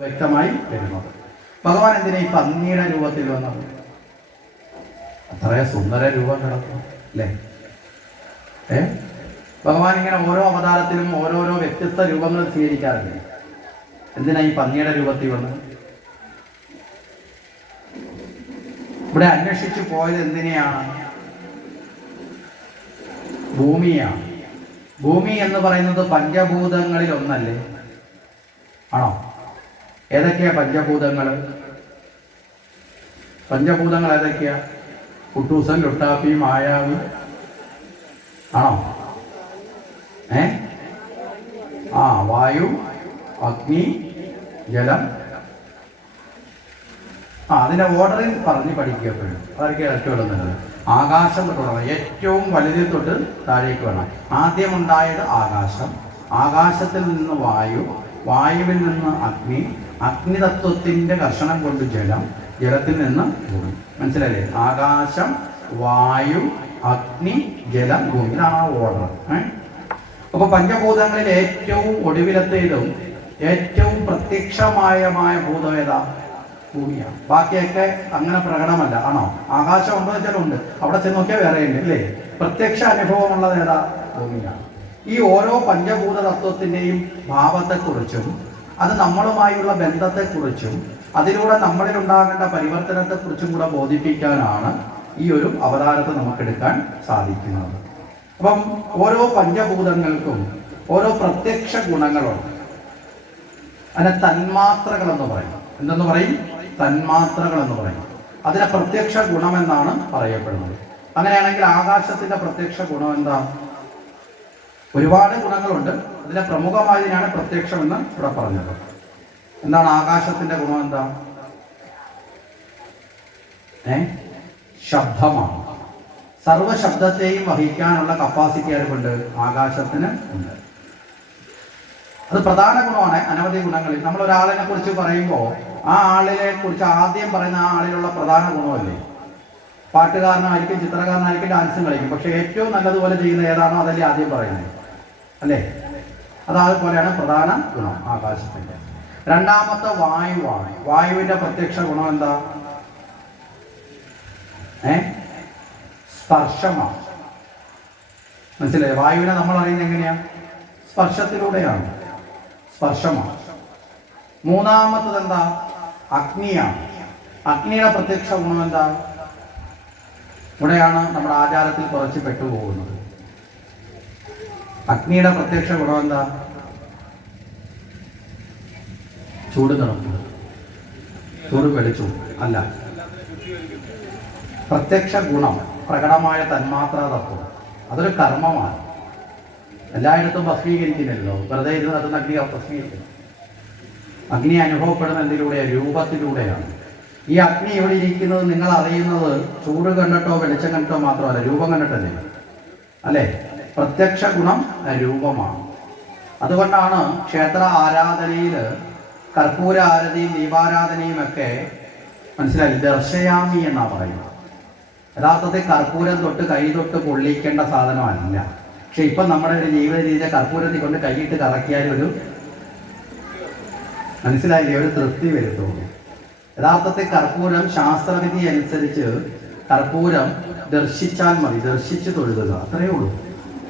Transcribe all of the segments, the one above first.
വ്യക്തമായി വരുന്നത്. ഭഗവാൻ എന്തിനാ ഈ പന്നിയുടെ രൂപത്തിൽ വന്നത്? അത്രേ സുന്ദര രൂപം കിടക്കും അല്ലേ? ഭഗവാൻ ഇങ്ങനെ ഓരോ അവതാരത്തിലും ഓരോരോ വ്യത്യസ്ത രൂപങ്ങൾ സ്വീകരിക്കാറില്ലേ? എന്തിനാ ഈ പന്നിയുടെ രൂപത്തിൽ വന്നത്? ഇവിടെ അന്വേഷിച്ചു പോയത് എന്തിനെയാണ്? ഭൂമിയാണ്. ഭൂമി എന്ന് പറയുന്നത് പഞ്ചഭൂതങ്ങളിൽ ഒന്നല്ലേ? ആണോ? ഏതൊക്കെയാ പഞ്ചഭൂതങ്ങൾ? പഞ്ചഭൂതങ്ങൾ ഏതൊക്കെയാ? കുട്ടൂസൻ, ലുട്ടാപ്പി, മായാവി ആണോ? വായു, അഗ്നി, ജലം. അതിന്റെ ഓർഡറിൽ പറഞ്ഞ് പഠിക്കപ്പെടും. അതൊക്കെ ഇടയ്ക്കുള്ളത്. ആകാശം തൊട്ട് ഏറ്റവും വലുതിൽ തൊട്ട് താഴേക്ക് വേണം. ആദ്യമുണ്ടായത് ആകാശം, ആകാശത്തിൽ നിന്ന് വായു, വായുവിൽ നിന്ന് അഗ്നി, അഗ്നിതത്വത്തിന്റെ കർഷണം കൊണ്ട് ജലം, ജലത്തിൽ നിന്ന് ഭൂമി. മനസ്സിലായില്ലേ? ആകാശം, വായു, അഗ്നി, ജലം, ഭൂമി. ഇതാണ് ആ ഓർഡർ. അപ്പൊ പഞ്ചഭൂതങ്ങളിൽ ഏറ്റവും ഒടുവിലത്തേതും ഏറ്റവും പ്രത്യക്ഷമായ ഭൂതം ഏതാ? ഭൂമിയാണ്. ബാക്കിയൊക്കെ അങ്ങനെ പ്രകടമല്ല. ആണോ? ആകാശം ഉണ്ടോ വെച്ചാലും ഉണ്ട്. അവിടെ ചെന്ന് നോക്കിയാൽ വേറെ ഉണ്ട് അല്ലേ? പ്രത്യക്ഷ അനുഭവമുള്ളത് ഏതാ? ഭൂമിയാണ്. ഈ ഓരോ പഞ്ചഭൂത തത്വത്തിൻ്റെയും ഭാവത്തെക്കുറിച്ചും അത് നമ്മളുമായുള്ള ബന്ധത്തെക്കുറിച്ചും അതിലൂടെ നമ്മളിൽ ഉണ്ടാകേണ്ട പരിവർത്തനത്തെക്കുറിച്ചും കൂടെ ബോധിപ്പിക്കാനാണ് ഈ ഒരു അവതാരത്തെ നമുക്കെടുക്കാൻ സാധിക്കുന്നത്. അപ്പം ഓരോ പഞ്ചഭൂതങ്ങൾക്കും ഓരോ പ്രത്യക്ഷ ഗുണങ്ങളുണ്ട്. അതിനെ തന്മാത്രകളെന്ന് പറയും. എന്തെന്ന് പറയും? തന്മാത്രകളെന്ന് പറയും. അതിനെ പ്രത്യക്ഷ ഗുണമെന്നാണ് പറയപ്പെടുന്നത്. അങ്ങനെയാണെങ്കിൽ ആകാശത്തിന്റെ പ്രത്യക്ഷ ഗുണം എന്താ? ഒരുപാട് ഗുണങ്ങളുണ്ട്. അതിലെ പ്രമുഖമായതിനാണ് പ്രത്യക്ഷം എന്ന് ഇവിടെ പറഞ്ഞത്. എന്താണ് ആകാശത്തിന്റെ ഗുണം? എന്താ? ശബ്ദമാണ്. സർവശബ്ദത്തെയും വഹിക്കാനുള്ള കപ്പാസിറ്റി ആർക്കുണ്ട്? ആകാശത്തിന് ഉണ്ട്. അത് പ്രധാന ഗുണമാണ്. അനവധി ഗുണങ്ങളിൽ നമ്മൾ ഒരാളിനെ കുറിച്ച് പറയുമ്പോൾ ആ ആളിനെ കുറിച്ച് ആദ്യം പറയുന്ന ആ ആളിലുള്ള പ്രധാന ഗുണമല്ലേ? പാട്ടുകാരനായിരിക്കും, ചിത്രകാരനായിരിക്കും, ഡാൻസും കളിക്കും. പക്ഷെ ഏറ്റവും നല്ലതുപോലെ ചെയ്യുന്ന ഏതാണോ അതല്ലേ ആദ്യം പറയുന്നത് അല്ലേ? അതേപോലെയാണ് പ്രധാന ഗുണം ആകാശത്തിന്റെ. രണ്ടാമത്തെ വായുവാണ്. വായുവിന്റെ പ്രത്യക്ഷ ഗുണം എന്താ? സ്പർശമാണ്. മനസ്സിലായി? വായുവിനെ നമ്മൾ അറിയുന്നത് എങ്ങനെയാ? സ്പർശത്തിലൂടെയാണ്. സ്പർശമാണ്. മൂന്നാമത്തത് എന്താ? അഗ്നിയാണ്. അഗ്നിയുടെ പ്രത്യക്ഷ ഗുണം എന്താ? ഇവിടെയാണ് നമ്മുടെ ആചാരത്തിൽ കുറച്ച് പെട്ടുപോകുന്നത്. അഗ്നിയുടെ പ്രത്യക്ഷ ഗുണം എന്താ? ചൂട് തണുപ്പ്, ചൂട് വെളിച്ചു അല്ല. പ്രത്യക്ഷ ഗുണം പ്രകടമായ തന്മാത്രാ തത്വം. അതൊരു കർമ്മമാണ്. എല്ലായിടത്തും ഭസ്മീകരിക്കുന്നില്ലല്ലോ. വെറുതെ ഇരുന്ന് നടത്തുന്ന അഗ്നി ഭസ്മീകരിക്കുന്നു. അഗ്നി അനുഭവപ്പെടുന്ന എന്തിലൂടെയാണ്? രൂപത്തിലൂടെയാണ്. ഈ അഗ്നി ഇവിടെ ഇരിക്കുന്നത് നിങ്ങൾ അറിയുന്നത് ചൂട് കണ്ടിട്ടോ വെളിച്ചം കണ്ടിട്ടോ മാത്രമല്ല, രൂപം കണ്ടിട്ടല്ലേ അല്ലേ? പ്രത്യക്ഷ ഗുണം രൂപമാണ്. അതുകൊണ്ടാണ് ക്ഷേത്ര ആരാധനയിൽ കർപ്പൂര ആരതിയും ദീപാരാധനയും ഒക്കെ മനസ്സിലായി ദർശയാമി എന്നാ പറയുന്നത്. യഥാർത്ഥത്തിൽ കർപ്പൂരം തൊട്ട് കൈ തൊട്ട് പൊള്ളിക്കേണ്ട സാധനമല്ല. പക്ഷെ ഇപ്പം നമ്മുടെ ഒരു ജീവിത രീതിയെ കർപ്പൂരത്തിൽ കൊണ്ട് കൈയിട്ട് കറക്കിയാൽ ഒരു മനസ്സിലായില്ലേ? ഒരു തൃപ്തി വരുത്തുള്ളൂ. യഥാർത്ഥത്തിൽ കർപ്പൂരം ശാസ്ത്രവിധി അനുസരിച്ച് കർപ്പൂരം ദർശിച്ചാൽ മതി. ദർശിച്ച് തൊഴുതുക, അത്രയേ ഉള്ളൂ.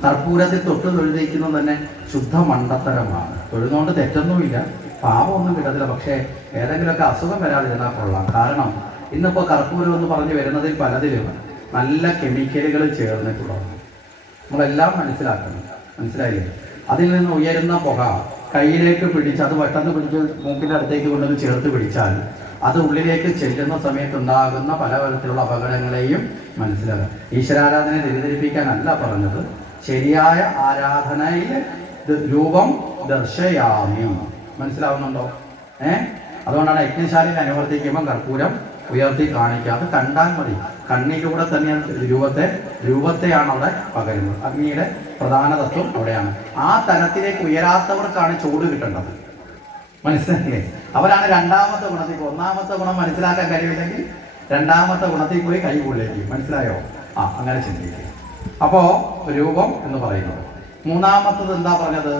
കർപ്പൂരത്തിൽ തൊട്ട് തൊഴുതിക്കുന്നത് തന്നെ ശുദ്ധ മണ്ടത്തരമാണ്. തൊഴുതുകൊണ്ട് തെറ്റൊന്നുമില്ല, പാപമൊന്നും കിട്ടത്തില്ല. പക്ഷേ ഏതെങ്കിലുമൊക്കെ അസുഖം വരാതിരുന്നാൽ കൊള്ളാം. കാരണം ഇന്നിപ്പോൾ കർപ്പൂരം എന്ന് പറഞ്ഞ് വരുന്നതിൽ പലതിലും നല്ല കെമിക്കലുകൾ ചേർന്നിട്ടുള്ളതാണ്. നമ്മളെല്ലാം മനസ്സിലാക്കണം. മനസ്സിലായില്ലേ? അതിൽ നിന്ന് ഉയരുന്ന പുക കയ്യിലേക്ക് പിടിച്ച് അത് പെട്ടെന്ന് പിടിച്ച് മൂക്കിൻ്റെ അടുത്തേക്ക് കൊണ്ടുവന്ന് ചേർത്ത് പിടിച്ചാൽ അത് ഉള്ളിലേക്ക് ചെല്ലുന്ന സമയത്തുണ്ടാകുന്ന പല തരത്തിലുള്ള അപകടങ്ങളെയും മനസ്സിലാക്കുക. ഈശ്വരാരാധനയെ തെറ്റിദ്ധരിപ്പിക്കാനല്ല പറഞ്ഞത്. ശരിയായ ആരാധനയിൽ രൂപം ദർശയാമി. മനസ്സിലാവുന്നുണ്ടോ? അതുകൊണ്ടാണ് യജ്ഞശാലയിൽ അനുവർത്തിക്കുമ്പോൾ കർപ്പൂരം ഉയർത്തി കാണിക്കാതെ കണ്ടാൽ മതി. കണ്ണിലൂടെ തന്നെ രൂപത്തെയാണ് അവിടെ പകരുന്നത്. അഗ്നിയുടെ പ്രധാന തത്വം അവിടെയാണ്. ആ തലത്തിലേക്ക് ഉയരാത്തവർക്കാണ് ചൂട് കിട്ടേണ്ടത്. മനസ്സിലായില്ലേ? അവരാണ് രണ്ടാമത്തെ ഗുണത്തിൽ പോയി. ഒന്നാമത്തെ ഗുണം മനസ്സിലാക്കാൻ കഴിയില്ലെങ്കിൽ രണ്ടാമത്തെ ഗുണത്തിൽ പോയി കൈ കൊള്ളിലേക്ക്. മനസ്സിലായോ? അങ്ങനെ ചിന്തിക്കുക. അപ്പോ രൂപം എന്ന് പറയുന്നത്. മൂന്നാമത്തത് എന്താ പറഞ്ഞത്?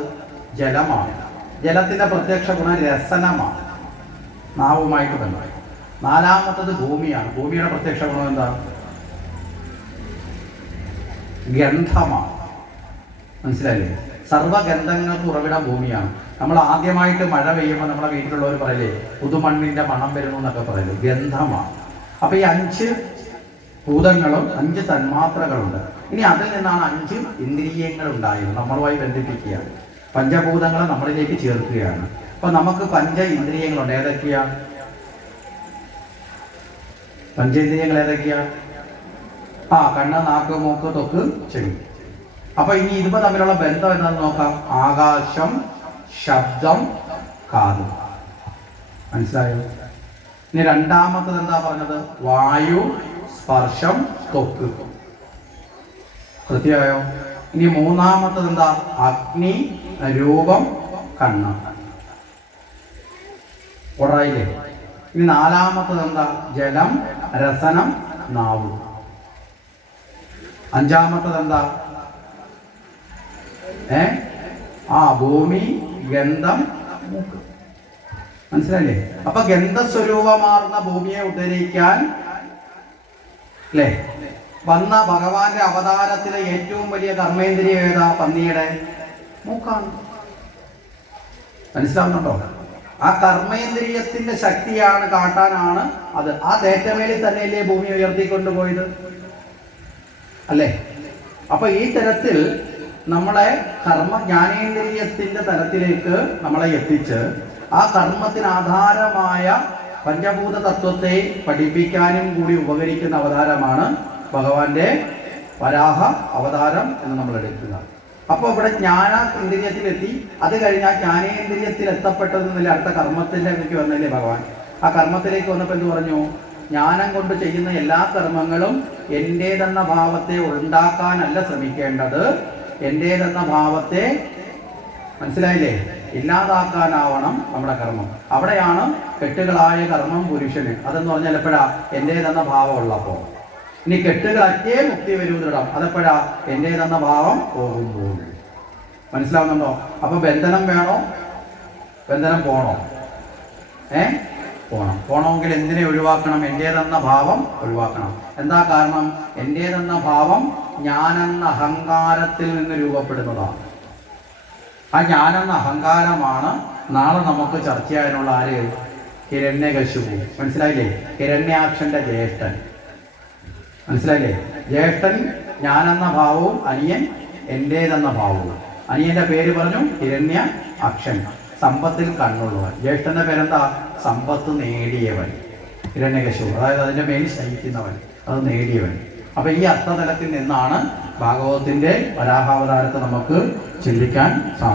ജലമാണ്. ജലത്തിന്റെ പ്രത്യക്ഷ ഗുണം രസനമാണ്. നാവുമായിട്ട് ബന്ധം. നാലാമത്തത് ഭൂമിയാണ്. ഭൂമിയുടെ പ്രത്യക്ഷ ഗുണം എന്താ? ഗന്ധമാണ്. മനസ്സിലായില്ലേ? സർവ്വഗന്ധങ്ങൾക്ക് ഉറവിടം ഭൂമിയാണ്. നമ്മൾ ആദ്യമായിട്ട് മഴ പെയ്യുമ്പോൾ നമ്മളെ വീട്ടിലുള്ളവർ പറയില്ലേ, പുതുമണ്ണിന്റെ മണം വരുന്നു എന്നൊക്കെ പറയല്ലോ, ഗന്ധമാണ്. അപ്പൊ ഈ 5 ഭൂതങ്ങളും 5 തന്മാത്രകളുണ്ട്. ഇനി അതിൽ നിന്നാണ് 5 ഇന്ദ്രിയങ്ങൾ ഉണ്ടായത്. നമ്മളുമായി ബന്ധിപ്പിക്കുകയാണ്. പഞ്ചഭൂതങ്ങളെ നമ്മളിലേക്ക് ചേർക്കുകയാണ്. അപ്പൊ നമുക്ക് 5 ഇന്ദ്രിയങ്ങളുണ്ട്. ഏതൊക്കെയാ പഞ്ചേന്ദ്രിയങ്ങൾ? ഏതൊക്കെയാ? കണ്ണ്, നാക്ക്, മൂക്ക്, ത്വക്ക്, ചെവി. അപ്പൊ ഇനി ഇതുമ്പോ തമ്മിലുള്ള ബന്ധം എന്താണെന്ന് നോക്കാം. ആകാശം, ശബ്ദം, കാത്. മനസ്സിലായോ? ഇനി രണ്ടാമത്തത് എന്താ പറഞ്ഞത്? വായു, സ്പർശം, ത്വക്ക്. കൃത്യമായോ? ഇനി മൂന്നാമത്തത് എന്താ? അഗ്നി, രൂപം, കണ്ണ്. ഓടായില്ലേ? ഇനി നാലാമത്തത് എന്താ? ജലം, രസനം, നാവ്. അഞ്ചാമത്തത് എന്താ? ഭൂമി, ഗന്ധം, മൂക്ക്. മനസ്സിലല്ലേ? അപ്പൊ ഗന്ധസ്വരൂപമാർന്ന ഭൂമിയെ ഉദ്ധരിക്കാൻ അല്ലേ വന്ന ഭഗവാന്റെ അവതാരത്തിലെ ഏറ്റവും വലിയ കർമ്മേന്ദ്രിയം ഏതാ? പന്നിയുടെ മൂക്കാണ്. മനസ്സിലാവുന്നുണ്ടോ? ആ കർമ്മേന്ദ്രിയത്തിന്റെ ശക്തിയാണ് കാട്ടാനാണ് അത്. ആ തേറ്റമേലിൽ തന്നെയല്ലേ ഭൂമി ഉയർത്തിക്കൊണ്ടുപോയത് അല്ലേ? അപ്പൊ ഈ തരത്തിൽ നമ്മളെ ജ്ഞാനേന്ദ്രിയത്തിന്റെ തലത്തിലേക്ക് നമ്മളെ എത്തിച്ച് ആ കർമ്മത്തിന് ആധാരമായ പഞ്ചഭൂത തത്വത്തെ പഠിപ്പിക്കാനും കൂടി ഉപകരിക്കുന്ന അവതാരമാണ് ഭഗവാന്റെ വരാഹ അവതാരം എന്ന് നമ്മൾ എടുക്കുക. അപ്പോൾ ഇവിടെ ജ്ഞാനേന്ദ്രിയത്തിലെത്തി. അത് കഴിഞ്ഞാൽ ജ്ഞാനേന്ദ്രിയത്തിൽ എത്തപ്പെട്ടതെന്നില്ല അടുത്ത കർമ്മത്തിലേക്ക് വന്നല്ലേ ഭഗവാൻ. ആ കർമ്മത്തിലേക്ക് വന്നപ്പോൾ എന്ത് പറഞ്ഞു? ജ്ഞാനം കൊണ്ട് ചെയ്യുന്ന എല്ലാ കർമ്മങ്ങളും എൻ്റേതെന്ന ഭാവത്തെ ഉണ്ടാക്കാനല്ല ശ്രമിക്കേണ്ടത്, എൻ്റേതെന്ന ഭാവത്തെ മനസ്സിലായില്ലേ ഇല്ലാതാക്കാനാവണം നമ്മുടെ കർമ്മം. അവിടെയാണ് കെട്ടുകളായ കർമ്മം പുരുഷന്. അതെന്ന് പറഞ്ഞാൽ എപ്പോഴാ? എൻ്റേതെന്ന ഭാവം ഉള്ളപ്പോൾ. ഇനി കെട്ടുകളറ്റേ മുക്തി വരൂന്നിടാം. അതെപ്പോഴാ? എൻ്റേതെന്ന ഭാവം പോകുമ്പോൾ. മനസ്സിലാവുന്നുണ്ടോ? അപ്പൊ ബന്ധനം വേണോ? ബന്ധനം പോണോ? പോണമെങ്കിൽ എന്തിനെ ഒഴിവാക്കണം? എൻ്റേതെന്ന ഭാവം ഒഴിവാക്കണം. എന്താ കാരണം? എൻ്റേതെന്ന ഭാവം ഞാനെന്ന അഹങ്കാരത്തിൽ നിന്ന് രൂപപ്പെടുന്നതാണ്. ആ ഞാനെന്ന അഹങ്കാരമാണ് നാളെ നമുക്ക് ചർച്ച ചെയ്യാനുള്ള ആര്? ഹിരണ്യകശിപു. മനസ്സിലായില്ലേ? ഹിരണ്യാക്ഷന്റെ ജ്യേഷ്ഠൻ. മനസ്സിലായില്ലേ? ജ്യേഷ്ഠൻ ഞാനെന്ന ഭാവവും അനിയൻ എൻ്റേതെന്ന ഭാവവും. അനിയന്റെ പേര് പറഞ്ഞു ഹിരണ്യ അക്ഷൻ, സമ്പത്തിൽ കണ്ണുള്ളവൻ. ജ്യേഷ്ഠന്റെ പേരെന്താ? സമ്പത്ത് നേടിയവൻ. ഹിരണ്യകശിപു, അതായത് അതിന്റെ മേൽ ശയിക്കുന്നവൻ, അത് നേടിയവൻ. അപ്പൊ ഈ അർത്ഥതലത്തിൽ നിന്നാണ് ഭാഗവതത്തിന്റെ വരാഹാവതാരത്തെ നമുക്ക് ചിന്തിക്കാൻ സാധിക്കും.